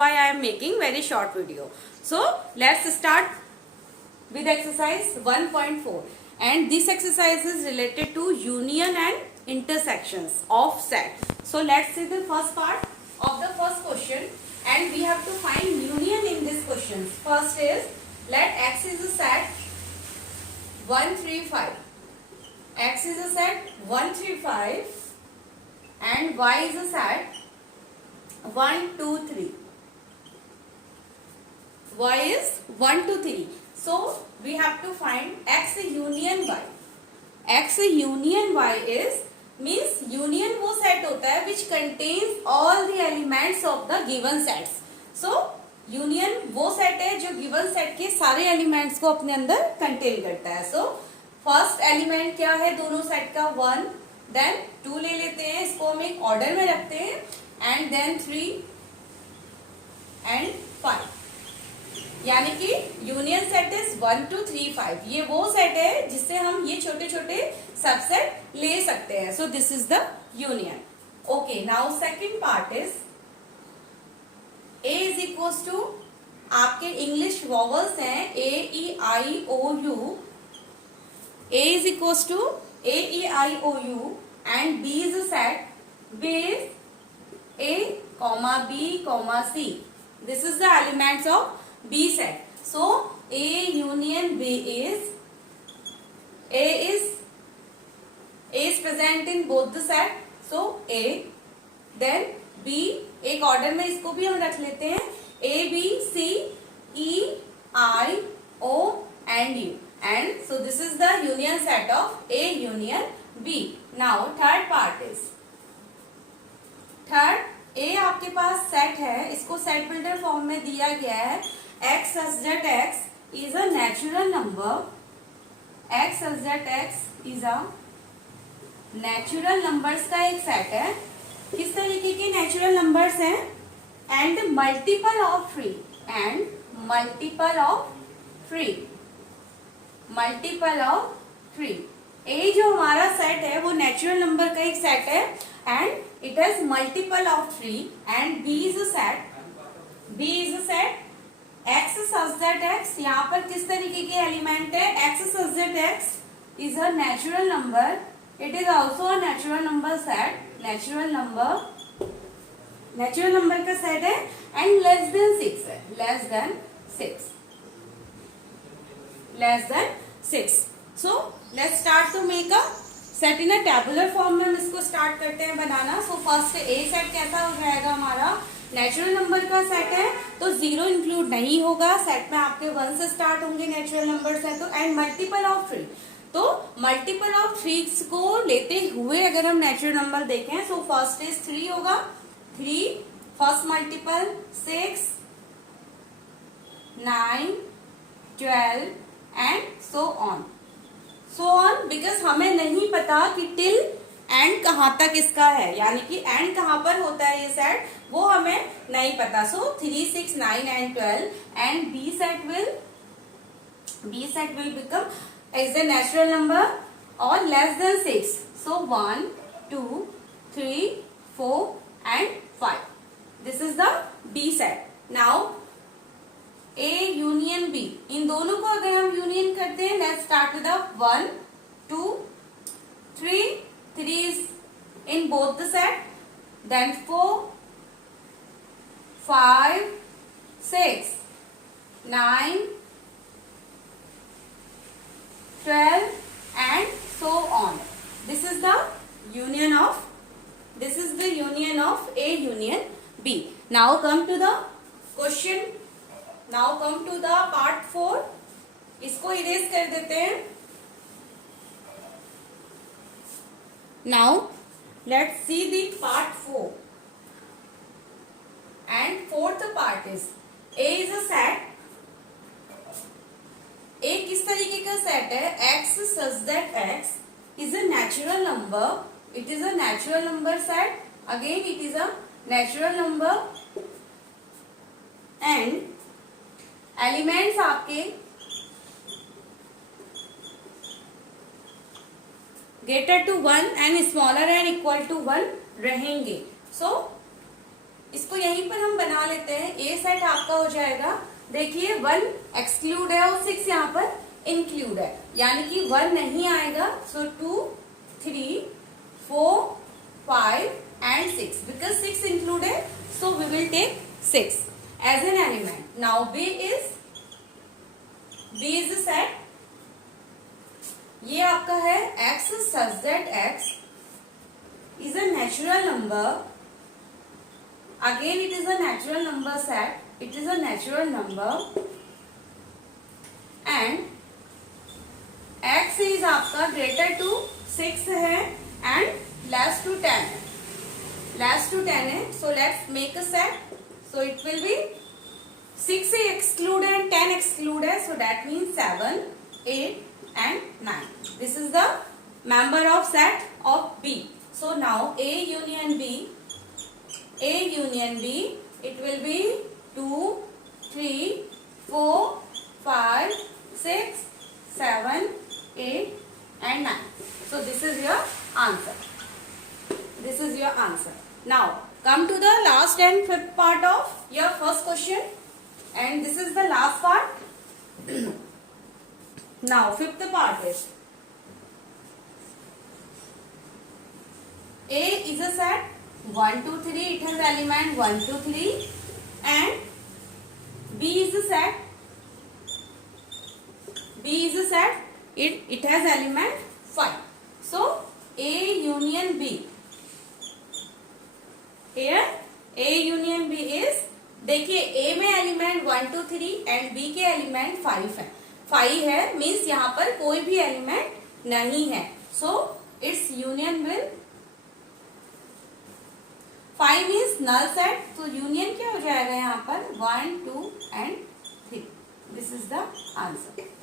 why I am making very short video. So let's start with exercise 1.4, and this exercise is related to union and intersections of set. So let's see the first part of the first question, and we have to find union in this question. First is, let x is a set 1 3 5. X is a set 1 3 5 and y is a set 1 2 3. Y is 1 2 3. So we have to find x union y. X union y is means union वो set होता है which contains all the elements of the given sets. So union वो set है जो given set के सारे elements को अपने अंदर contain करता है. So first element क्या है दोनों set का 1, then 2 ले लेते हैं, इसको हम एक order में रखते हैं, and then 3 and 5. यानी कि यूनियन सेट इज 1 2 3 5. ये वो सेट है जिससे हम ये छोटे छोटे सबसेट ले सकते हैं. So this is the union. Okay, now second part is A is equals to आपके इंग्लिश वॉवल्स हैं A E I O U. A is equals to A E I O U and B is a set with a comma b comma c. This is the elements of B set. So A union B is A is present in both the set. So A, then B, एक order में इसको भी हम रख लेते हैं A B C E I O and U. And so this is the union set of A union B. Now third part is third. A आपके पास सेट है, इसको सेट बिल्डर फॉर्म में दिया गया है. x such that x is a natural number. x such that x is a natural numbers का एक सेट है. किस तरीके के नेचुरल नंबर्स हैं? And multiple of three. And multiple of three. Multiple of three. A जो हमारा set है वो नेचुरल नंबर का एक सेट है and it has multiple of 3 and B is a set. B is a set. X such that X, यहाँ पर किस तरीके के एलिमेंट है? X such that X is a natural number. It is also a natural number set. Natural number का set है and less than 6 है. less than 6. So let's start to make a set in a tabular form में हम इसको start करते हैं बनाना. So first A set कैसा हो जाएगा हमारा? नेचुरल नंबर का सेट है तो 0 इंक्लूड नहीं होगा. सेट में आपके 1 से स्टार्ट होंगे नेचुरल नंबर्स है तो. And multiple of 3. तो मल्टीपल ऑफ 3 को लेते हुए अगर हम नेचुरल नंबर देखें सो फर्स्ट इज 3 होगा. 3 first multiple 6 9 12 and so on. Because हमें नहीं पता कि टिल एंड कहां तक इसका है, यानी कि एंड कहां पर होता है ये सेट वो हमें नहीं पता. So 3 6 9 and 12 and B set will become is the natural number और less than 6. So 1 2 3 4 and 5. This is the B set. Now A union B, इन दोनों को अगर हम यूनियन करते हैं let's start with 1 2 3. 3 is in both the set, then 4 5 6 9 12 and so on. This is the union of A union B. Now come to the question. Now come to the part 4. इसको erase कर देते हैं. Now let's see the part 4. And fourth part is A is a set. A किस तरीके का set है? X such that X is a natural number. It is a natural number set. Again it is a natural number and elements आपके greater to 1 and smaller and equal to 1 रहेंगे. सो इसको यहीं पर हम बना लेते हैं। ए सेट आपका हो जाएगा, देखिए 1 एक्सक्लूड है और 6 यहाँ पर इंक्लूड है, यानी कि 1 नहीं आएगा। सो 2, 3, 4, 5 and 6, because 6 included, so we will take 6 as an element. Now B is the set, ये आपका है x such that x is a natural number. Again it is a natural number set, it is a natural number and x is आपका greater to 6 है and less to 10 है, less to 10 है. So let's make a set. So it will be 6 exclude and 10 exclude है, so that means 7, 8 and 9. This is the member of set of B. So now A union B, it will be 2, 3, 4, 5, 6, 7, 8 and 9. So this is your answer. This is your answer. Now come to the last and fifth part of your first question, and this is the last part. Now fifth part is A is a set 1, 2, 3, it has element 1, 2, 3 and B is a set, it has element 5. So A union B, here A union B is, देखिए A में element 1, 2, 3 and B के element 5 है. 5 है means यहाँ पर कोई भी element नहीं है. So it's union will 5 means null set. तो यूनियन क्या हो जाएगा यहाँ पर 1, 2 and 3. This is the answer.